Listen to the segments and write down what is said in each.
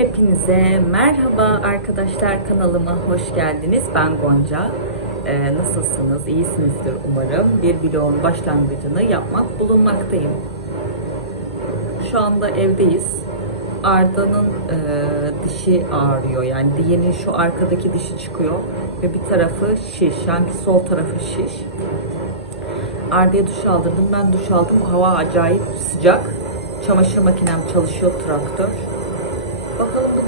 Hepinize merhaba arkadaşlar kanalıma hoş geldiniz. Ben Gonca. Ee, nasılsınız? İyisinizdir umarım. Bir vlogun başlangıcını yapmak bulunmaktayım. Şu anda evdeyiz. Arda'nın e, dişi ağrıyor. Yani diyenin şu arkadaki dişi çıkıyor ve bir tarafı şiş. Yani sol tarafı şiş. Arda'ya duş aldırdım. Ben duş aldım. Hava acayip sıcak. Çamaşır makinem çalışıyor traktör.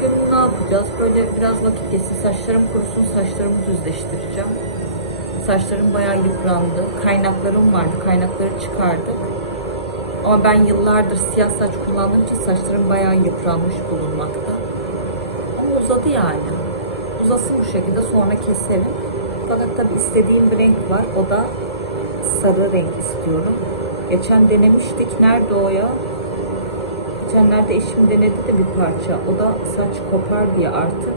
Bugün ne yapacağız? Böyle biraz vakit geçsin. Saçlarım kurusun. Saçlarımı düzleştireceğim. Saçlarım bayağı yıprandı. Kaynaklarım vardı. Kaynakları çıkardık. Ama ben yıllardır siyah saç kullandığım için saçlarım bayağı yıpranmış bulunmakta. Ama uzadı yani. Uzasın bu şekilde sonra keselim. Fakat tabii istediğim bir renk var. O da sarı renk istiyorum. Geçen denemiştik. Nerede o ya? Geçenlerde eşim denedi de bir parça. O da saç kopar diye artık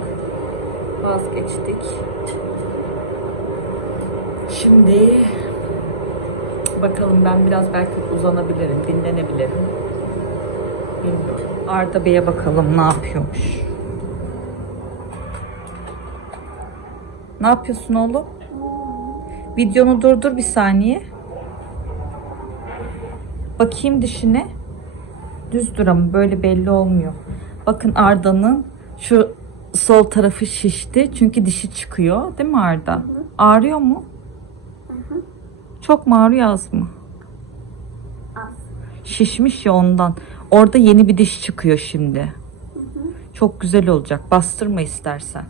vazgeçtik. Şimdi bakalım ben biraz belki uzanabilirim, dinlenebilirim. Bilmiyorum. Arda Bey'e bakalım ne yapıyormuş. Ne yapıyorsun oğlum? Videonu durdur bir saniye. Bakayım dişine. Düz dur ama böyle belli olmuyor. Bakın Arda'nın şu sol tarafı şişti. Çünkü dişi çıkıyor. Değil mi Arda? Ağrıyor mu? Çok mu ağrıyor az mı? Şişmiş ya ondan. Orada yeni bir diş çıkıyor şimdi. Çok güzel olacak. Bastırma istersen.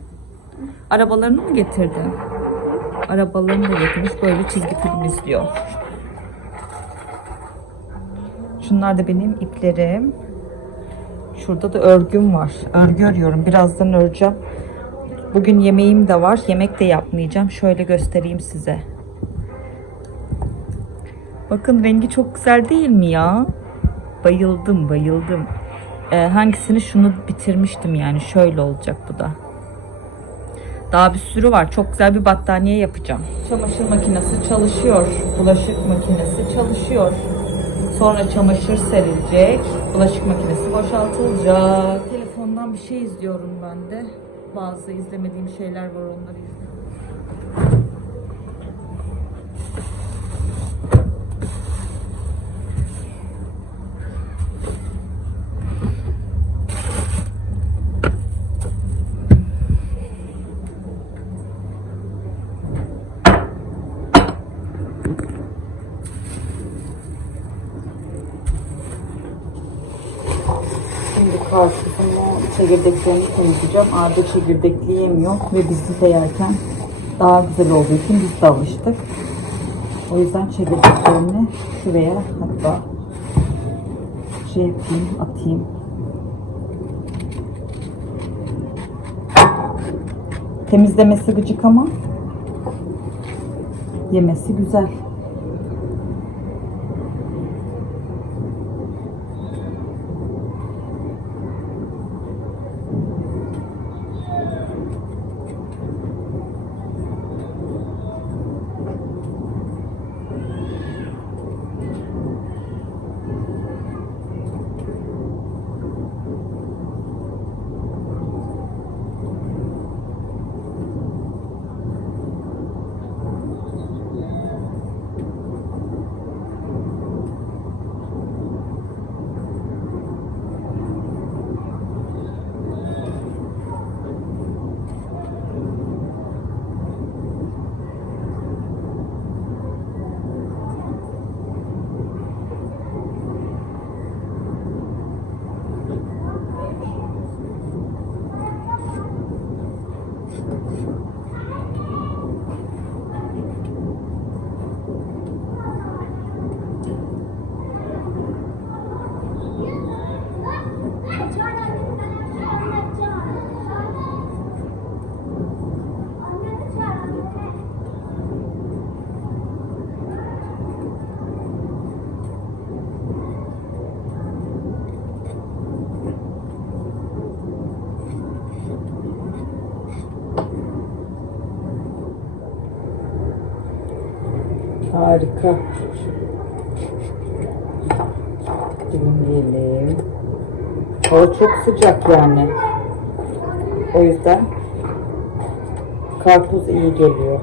Arabalarını mı getirdin? Arabalarını da getirmiş. Böyle çizgi film izliyor. Şunlar da benim iplerim. Şurada da örgüm var. Örgü örüyorum. Birazdan öreceğim. Bugün yemeğim de var. Yemek de yapmayacağım. Şöyle göstereyim size. Bakın rengi çok güzel değil mi ya? Bayıldım, bayıldım. Ee, hangisini şunu bitirmiştim yani. Şöyle olacak bu da. Daha bir sürü var. Çok güzel bir battaniye yapacağım. Çamaşır makinesi çalışıyor. Bulaşık makinesi çalışıyor. Sonra çamaşır serilecek. Bulaşık makinesi boşaltılacak. Telefondan bir şey izliyorum ben de. Bazı izlemediğim şeyler var onları izliyorum. Şimdi karşısında çekirdeklerini temizleyeceğim. Arda çekirdekli yemiyor ve biz de yerken daha güzel olduğu için biz de alıştık. O yüzden çekirdeklerini şuraya hatta şey yapayım, atayım. Temizlemesi gıcık ama yemesi güzel. Harika. Dilimleyelim. Hava çok sıcak yani. O yüzden karpuz iyi geliyor.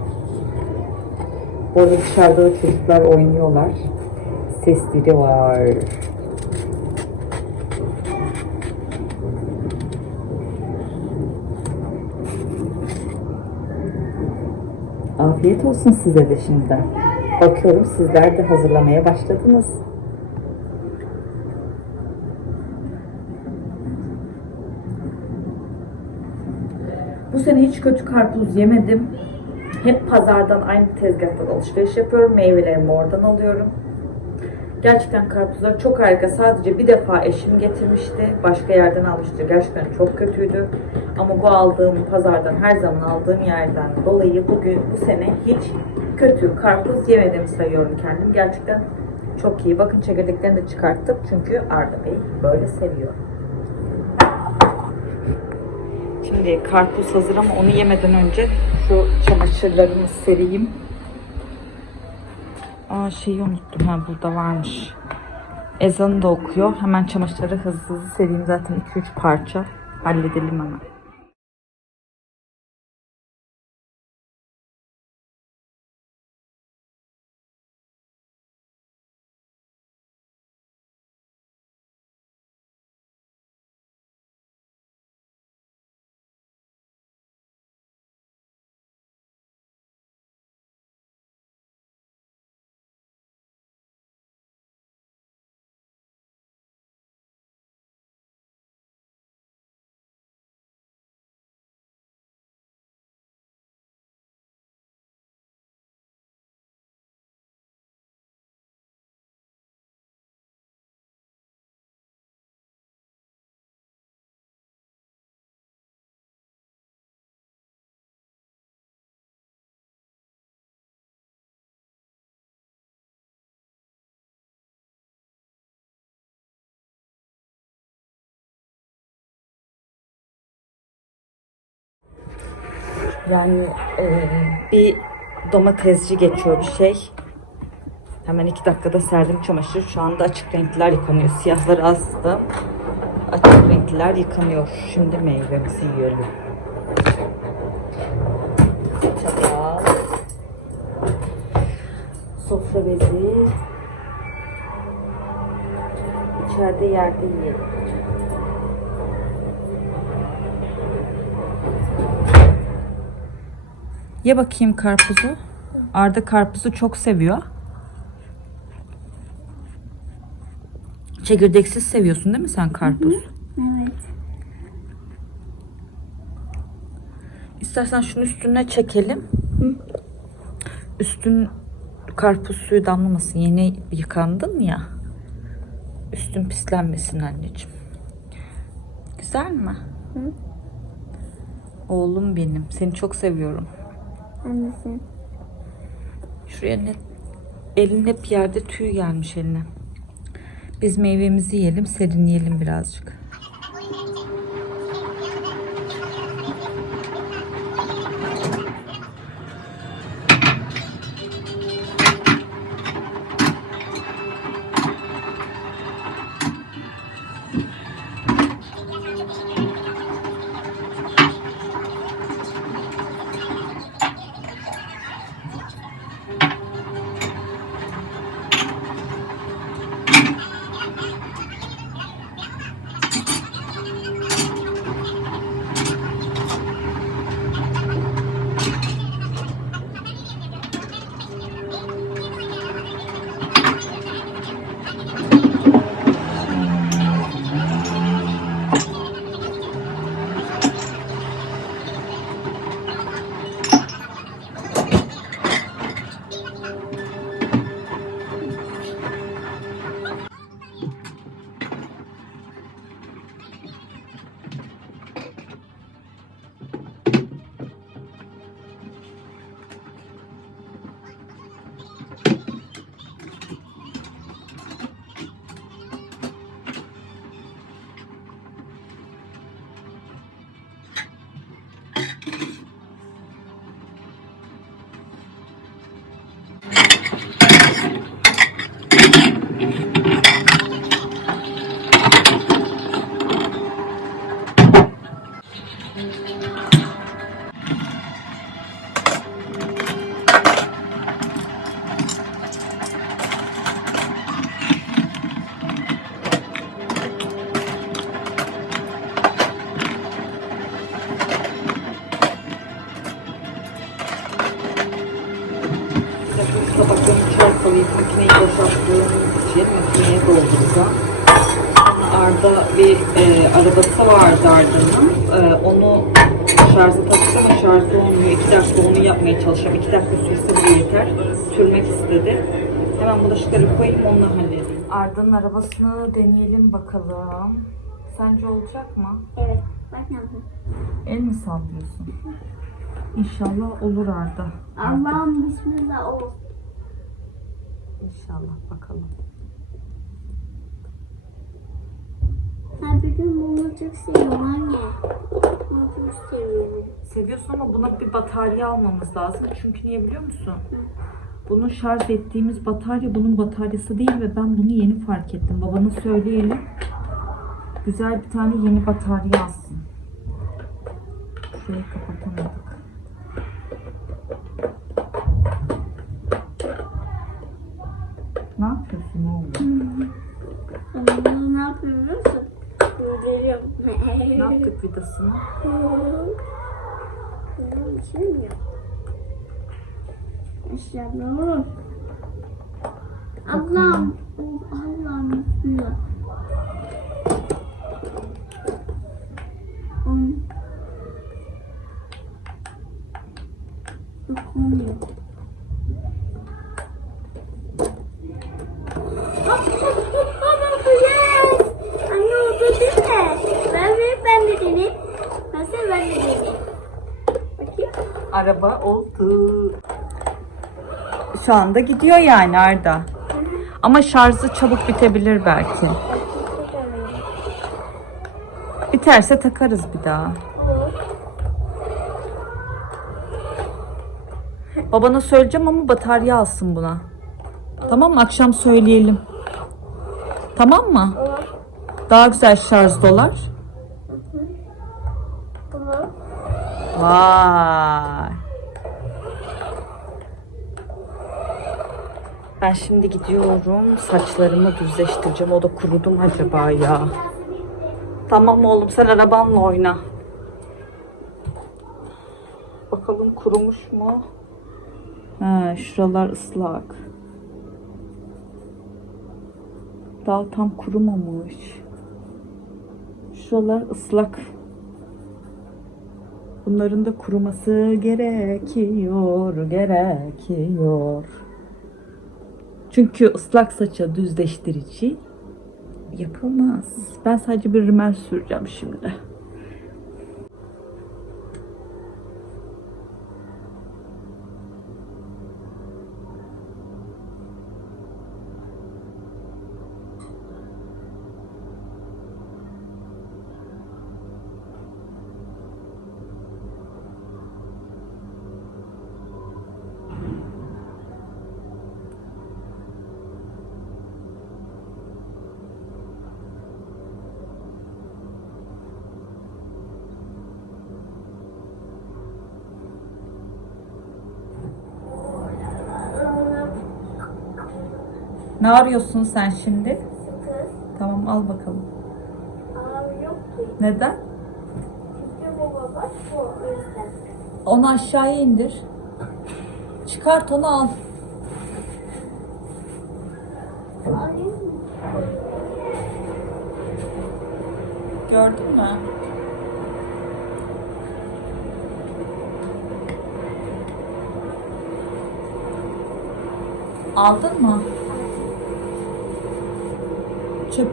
Bu arada dışarıda da çocuklar oynuyorlar. Sesleri var. Afiyet olsun size de şimdiden. Bakıyorum sizler de hazırlamaya başladınız. Bu sene hiç kötü karpuz yemedim. Hep pazardan aynı tezgahtan alışveriş yapıyorum. Meyvelerimi oradan alıyorum. Gerçekten karpuzlar çok harika. Sadece bir defa eşim getirmişti. Başka yerden almıştı. Gerçekten çok kötüydü. Ama bu aldığım pazardan her zaman aldığım yerden dolayı bugün bu sene hiç kötü karpuz yemedim sayıyorum kendim. Gerçekten çok iyi. Bakın çekirdeklerini de çıkarttık. Çünkü Arda Bey böyle seviyor. Şimdi karpuz hazır ama onu yemeden önce şu çamaşırlarımı sereyim. Aa şeyi unuttum. Ha burada varmış. Ezanı da okuyor. Hemen çamaşırları hızlı hızlı sereyim. Zaten 2-3 parça. Halledelim hemen. Yani e, bir domatesci geçiyor bir şey. Hemen iki dakikada serdim çamaşır. Şu anda açık renkler yıkanıyor. Siyahları astım. Açık renkler yıkanıyor. Şimdi meyvemizi yiyelim. Çatal. Sofra bezi. İçeride yerde yiyelim. Ye bakayım karpuzu. Arda karpuzu çok seviyor. Çekirdeksiz seviyorsun değil mi sen karpuz? Evet. İstersen şunun üstüne çekelim. Üstün karpuz suyu damlamasın. Yeni yıkandın ya. Üstün pislenmesin anneciğim. Güzel mi? Hı. Oğlum benim. Seni çok seviyorum. Annesi. Şuraya ne elin hep yerde tüy gelmiş eline. Biz meyvemizi yiyelim, serinleyelim birazcık. Çalışıyorum. İki dakika sürse bile yeter. Sürmek istedi. Hemen bulaşıkları koyayım onunla halledeyim. Arda'nın arabasını deneyelim bakalım. Sence olacak mı? Evet. Bak ne yapayım. El mi sallıyorsun? İnşallah olur Arda. Allah'ım bismillah ol. İnşallah bakalım. Ben bir gün bunu çok seviyorum anne. Bunu çok seviyorum. Seviyorsun ama buna bir batarya almamız lazım. Çünkü niye biliyor musun? Bunu şarj ettiğimiz batarya bunun bataryası değil ve ben bunu yeni fark ettim. Babana söyleyelim. Güzel bir tane yeni batarya alsın. Şurayı kapatamadık. Ne yapıyorsun oğlum? Ama bunu ne yapıyorum biliyor musun? Bunu veriyorum. Ne yaptık vidasını? İçin mi? Aşağıda Ablam. Um. Dokunmuyor. Yes! Anne o da değil mi? Ben ver ben de deneyim. Ben sen ben de deneyim. Bakayım. Araba oldu. Şu anda gidiyor yani Arda. Ama şarjı çabuk bitebilir belki. Biterse takarız bir daha. Babana söyleyeceğim ama batarya alsın buna. Tamam mı? Akşam söyleyelim. Tamam mı? Daha güzel şarj dolar. Vay. Ben şimdi gidiyorum. Saçlarımı düzleştireceğim. O da kurudu mu acaba ya? Tamam oğlum sen arabanla oyna. Bakalım kurumuş mu? Ha, şuralar ıslak. Daha tam kurumamış. Şuralar ıslak. Bunların da kuruması gerekiyor, gerekiyor. Çünkü ıslak saça düzleştirici yapılmaz. Ben sadece bir rimel süreceğim şimdi. Ne arıyorsun sen şimdi? Tamam al bakalım. Aa, yok ki. Neden? Çünkü baba bak bu o yüzden. Onu aşağıya indir. Çıkart onu al. Alayım mı? Gördün mü? Aldın mı? Çöp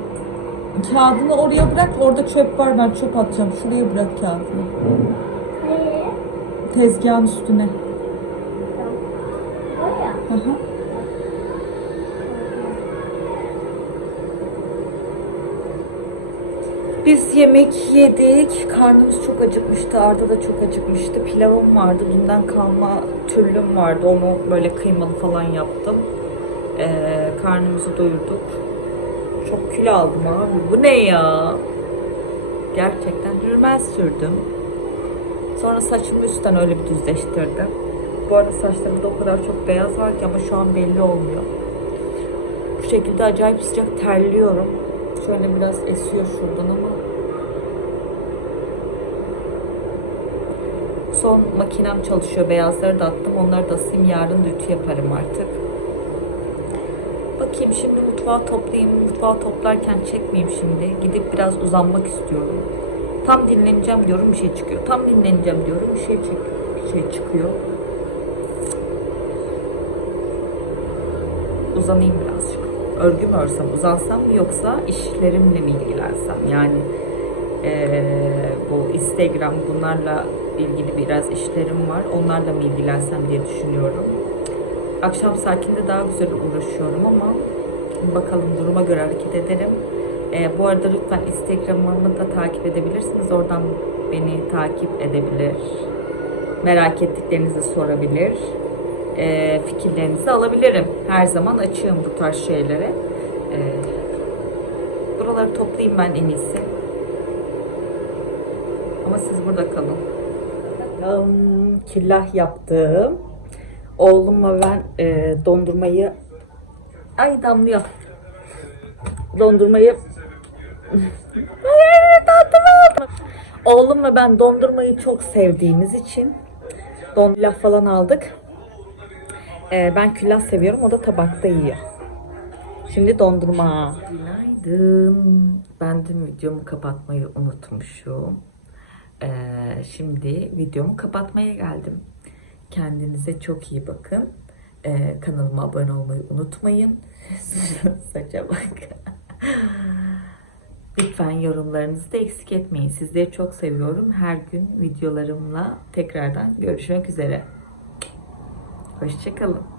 kağıdını oraya bırak. Orada çöp var. Ben çöp atacağım. Şuraya bırak kağıdını. Nereye? Tezgahın üstüne. Oraya. Hı hı. Biz yemek yedik. Karnımız çok acıkmıştı. Arda da çok acıkmıştı. Pilavım vardı. Dünden kalma türlüm vardı. Onu böyle kıymalı falan yaptım. Ee, karnımızı doyurduk. Çok kilo aldım abi. Bu ne ya? Gerçekten rümel sürdüm. Sonra saçımı üstten öyle bir düzleştirdim. Bu arada saçlarımda o kadar çok beyaz var ki ama şu an belli olmuyor. Bu şekilde acayip sıcak terliyorum. Şöyle biraz esiyor şuradan ama. Son makinem çalışıyor. Beyazları da attım. Onları da asayım. Yarın da ütü yaparım artık. Bakayım şimdi mutfağı toplayayım. Mutfağı toplarken çekmeyeyim şimdi. Gidip biraz uzanmak istiyorum. Tam dinleneceğim diyorum bir şey çıkıyor. Tam dinleneceğim diyorum bir şey, çık bir şey çıkıyor. Uzanayım birazcık. Örgü mü örsem, uzansam mı yoksa işlerimle mi ilgilensem? Yani eee, bu Instagram bunlarla ilgili biraz işlerim var. Onlarla mı ilgilensem diye düşünüyorum. Akşam saatinde daha güzel uğraşıyorum ama bakalım duruma göre hareket ederim. Ee, bu arada lütfen Instagram'ımı da takip edebilirsiniz. Oradan beni takip edebilir. Merak ettiklerinizi sorabilir. Ee, fikirlerinizi alabilirim. Her zaman açığım bu tarz şeylere. Ee, buraları toplayayım ben en iyisi. Ama siz burada kalın. Killah yaptım. Oğlumla ben e, dondurmayı ay damlıyor. Dondurmayı. Oğlumla ben dondurmayı çok sevdiğimiz için dondurma falan aldık. E, ben külah seviyorum, o da tabakta yiyor. Şimdi dondurma. Günaydın. Ben dün videomu kapatmayı unutmuşum. Ee, şimdi videomu kapatmaya geldim. Kendinize çok iyi bakın. Ee, kanalıma abone olmayı unutmayın. Saça bak. Lütfen yorumlarınızı da eksik etmeyin. Sizleri çok seviyorum. Her gün videolarımla tekrardan görüşmek üzere. Hoşçakalın.